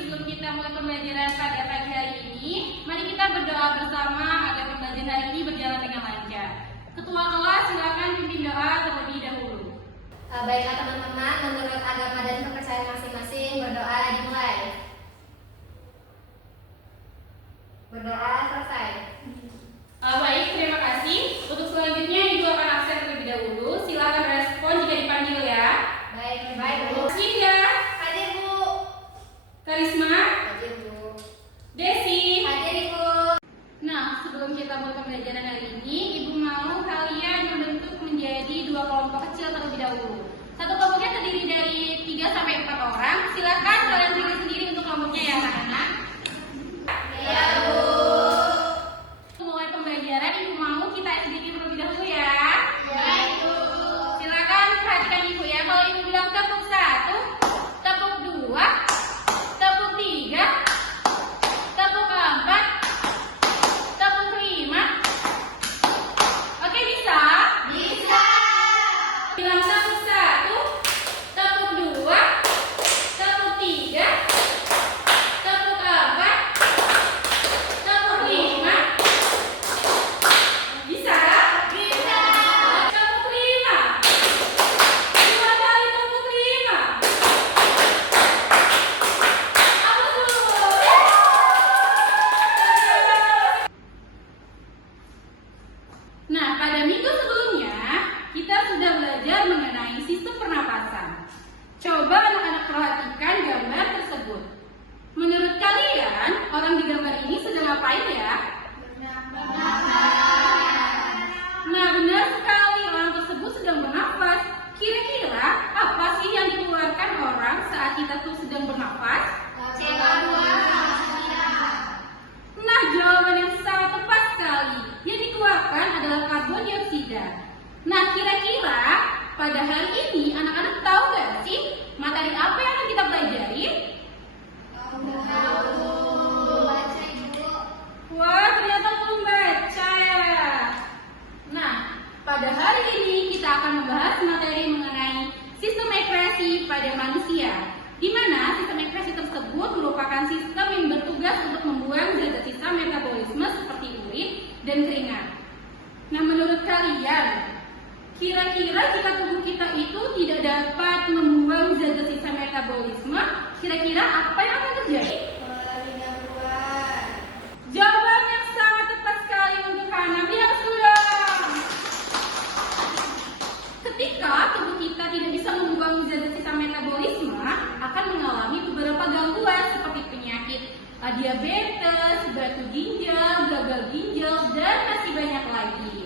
sebelum kita mulai pembelajaran pada pagi hari ini, mari kita berdoa bersama agar pembelajaran hari ini berjalan dengan lancar. Ketua kelas silakan pimpin doa terlebih dahulu. Baiklah teman-teman, menurut agama dan kepercayaan masing-masing, berdoa dimulai. Berdoa selesai. Baik, terima kasih. Untuk selanjutnya Ibu akan absen terlebih dahulu. Silakan respon jika dipanggil ya. Baik Bu. Sinda, Hadir Bu. Karisma, Hadir Bu. Desi. Hadir Ibu. Nah, sebelum kita mulai pembelajaran hari ini, Ibu mau kalian membentuk menjadi dua kelompok kecil terlebih dahulu. Satu kelompoknya terdiri dari 3 sampai 4 orang. Silakan kalian pilih sendiri untuk kelompoknya ya anak-anak. Iya Bu. Mulai pembelajaran, Ibu mau kita sedikit terlebih dahulu ya. Iya Ibu. Silakan perhatikan Ibu ya. Kalau Ibu bilang tepuk 1, tepuk 2, tepuk 3, tepuk 4, tepuk 5. Oke, bisa? Bisa. Bilang tepuk 1, tepuk 2, tepuk 3, tepuk 4, tepuk 5. Bisa? Bisa. Tepuk 5. 2 kali tepuk 5. Aplaus dulu. Nah, pada minggu sebelumnya kita sudah belajar mengenai sistem pernapasan. Coba anak-anak perhatikan gambar tersebut. Menurut kalian, orang di gambar ini sedang ngapain ya? Nah, benar sekali, orang tersebut sedang bernafas. Kira-kira apa sih yang dikeluarkan orang saat kita tuh sedang bernafas? CO2. Nah, jawaban yang sangat tepat sekali. Yang dikeluarkan adalah karbon dioksida. Nah, kira-kira pada hari ini anak-anak tahu nggak sih materi apa yang akan kita pelajari? Baca Ibu. Wah, ternyata belum baca ya. Nah, pada hari ini kita akan membahas materi mengenai sistem ekskresi pada manusia, di mana sistem ekskresi tersebut merupakan sistem yang bertugas untuk membuang zat sisa metabolisme seperti urin dan keringat. Nah, menurut kalian, kira-kira jika tubuh kita itu tidak dapat membuang zat sisa metabolisme, kira-kira apa yang akan terjadi? Lidah keluar. Jawaban yang sangat tepat sekali untuk Hana. Lihat sudah. Ketika tubuh kita tidak bisa membuang zat sisa metabolisme, akan mengalami beberapa gangguan seperti penyakit diabetes, batu ginjal, gagal ginjal, dan masih banyak lagi.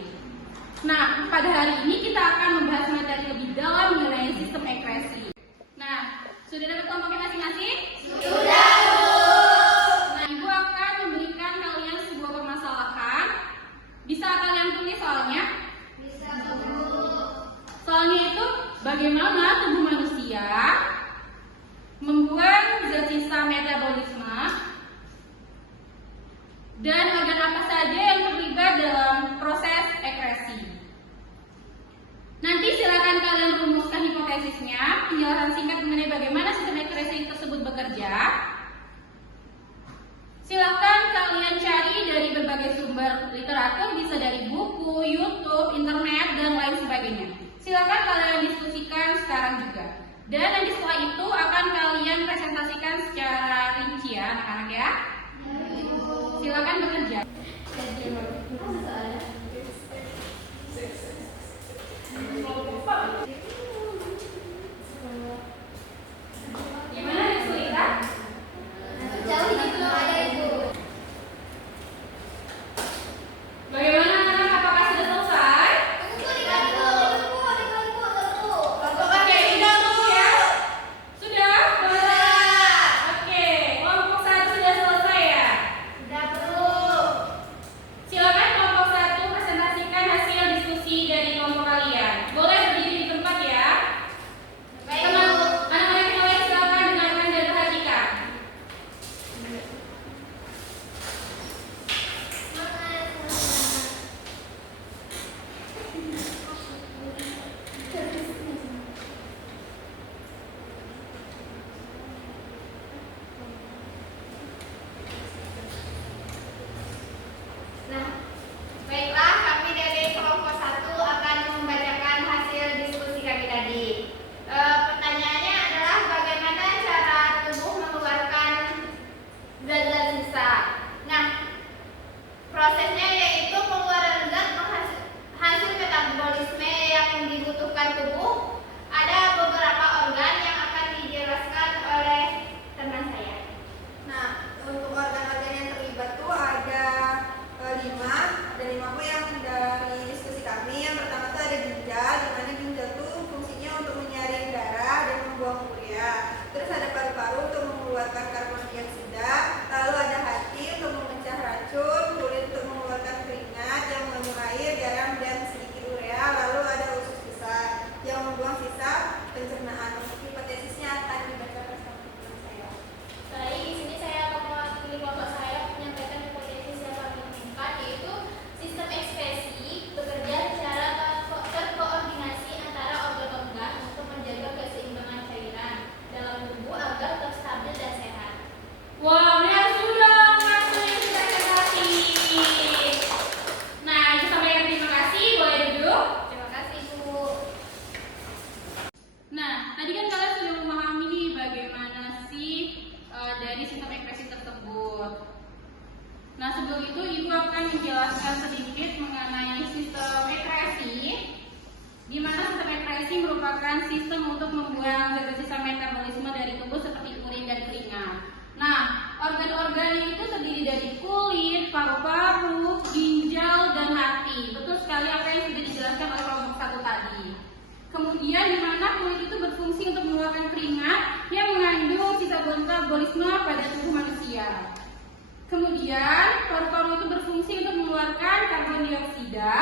Nah, pada hari ini kita akan membahas materi lebih dalam mengenai sistem ekskresi. Nah, sudah dapat kelompoknya masing-masing? Sudah Bu. Nah, Ibu akan memberikan kalian sebuah permasalahan. Bisa kalian tulis soalnya? Bisa Bu. Soalnya itu bagaimana tubuh manusia membuang zat sisa metabolisme dan organ apa saja yang terlibat dalam proses ekskresi. Nanti silakan kalian rumuskan hipotesisnya, penjelasan singkat mengenai bagaimana sistem ekskresi tersebut bekerja. Silakan kalian cari dari berbagai sumber literatur, bisa dari buku, YouTube, internet, dan lain sebagainya. Silakan kalian diskusikan sekarang juga. Dan nanti setelah itu akan kalian presentasikan secara rinci ya anak-anak ya. Silakan bekerja. Gimana kesulitan? Jauh ini belum ada Ibu. Bagaimana anak-anak, apakah sudah selesai? Tunggu dikali Bu. Oke, udah dulu ya. Sudah? Oke, kelompok 1 sudah selesai ya? Sudah Bu. Silakan kelompok 1 Nah, sebelum itu Ibu akan menjelaskan sedikit mengenai sistem ekreasi, di mana sistem ekreasi merupakan sistem untuk membuang zat sisa metabolisme dari tubuh seperti urin dan keringat. Nah, organ-organnya itu terdiri dari kulit, paru-paru, ginjal, dan hati. Betul sekali apa yang sudah dijelaskan oleh kelompok 1 tadi. Kemudian di mana kulit itu berfungsi untuk mengeluarkan keringat yang mengandung sisa metabolisme pada tubuh manusia. Kemudian paru-paru itu berfungsi untuk mengeluarkan karbon dioksida.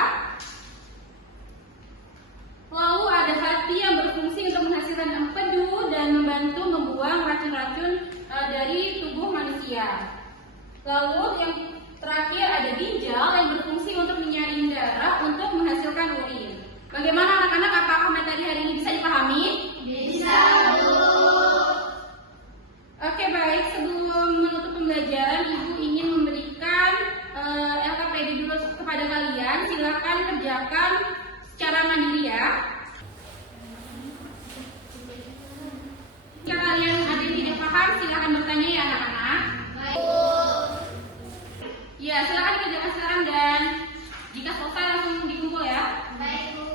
Lalu ada hati yang berfungsi untuk menghasilkan empedu dan membantu membuang racun-racun dari tubuh manusia. Lalu yang terakhir ada ginjal yang berfungsi untuk menyaring darah untuk menghasilkan urin. Bagaimana anak-anak, apakah materi hari ini bisa dipahami? Bisa, Bu. Oke, baik. Sebelum menutup pembelajaran, Ibu ingin memberikan LKPD dulu kepada kalian. Silakan kerjakan secara mandiri ya. Jika kalian ada yang tidak paham, silakan bertanya ya anak-anak. Baik, Bu. Ya, silakan dikerjakan sekarang dan jika selesai langsung dikumpul ya. Baik, Bu.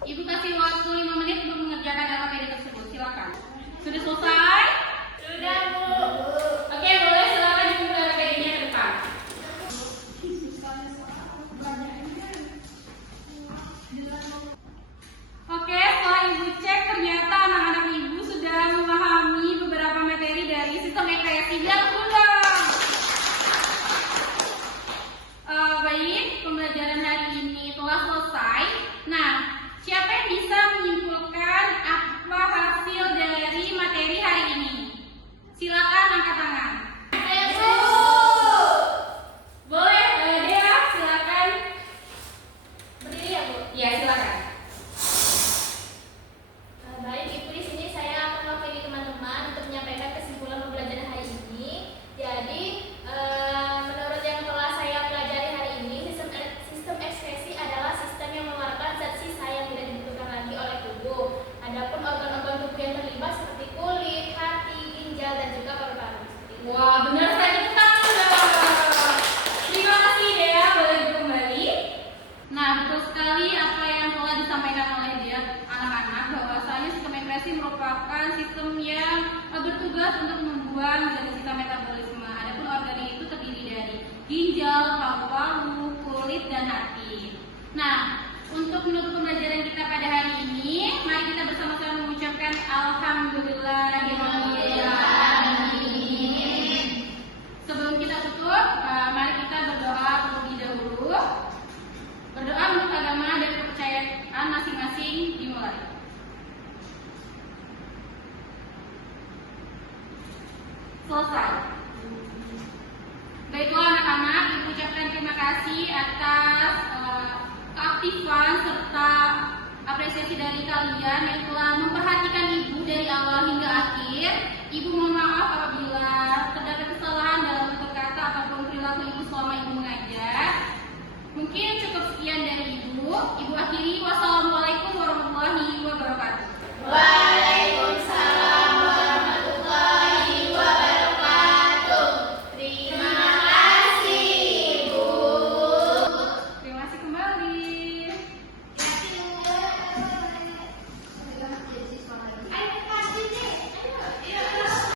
Ibu kasih waktu 5 menit untuk mengerjakan LKPD tersebut. Silakan. Sudah selesai? Sudah, Bu. Oke, boleh silakan dikumpul LKPD-nya ke depan. Oke, setelah Ibu cek ternyata anak-anak Ibu sudah memahami beberapa materi dari sistem ekreasi dan tulang. Baik, pembelajaran hari ini telah selesai. Nah, siapa yang bisa menyimpulkan apa hasil dari materi hari ini? Silakan angkat tangan. Saya, Bu. Boleh, Dea, silakan. Berdiri ya, Bu. Ya, silakan. Baik, Ibu, di sini saya akan mewakili teman-teman untuk menyampaikan kesimpulan pembelajaran hari ini. Jadi, menurut yang telah saya pelajari hari ini, sistem ekskresi adalah sistem yang mengeluarkan zat sisa yang tidak dibutuhkan lagi oleh tubuh. Adapun organ-organ tubuh yang terlibat seperti kulit, hati, ginjal, dan juga paru-paru. Wah, benar sekali, tepuk tangan. Terima kasih Dea, boleh kembali. Nah, betul sekali apa yang telah disampaikan oleh Dea, anak-anak, bahwasanya sistem ekreasi merupakan sistem yang bertugas untuk membuang zat sisa metabolisme. Adapun organnya itu terdiri dari ginjal, paru-paru, kulit, dan hati. Nah, untuk menutup pembelajaran kita pada hari ini, mari kita bersama-sama mengucapkan Alhamdulillahirrahmanirrahim. Sebelum kita tutup, mari kita berdoa terlebih dahulu. Berdoa menurut agama dan kepercayaan masing-masing dimulai. Selesai. Baiklah anak-anak, Ibu ucapkan terima kasih atas keaktifan serta apresiasi dari kalian yang telah memperhatikan Ibu dari awal hingga akhir.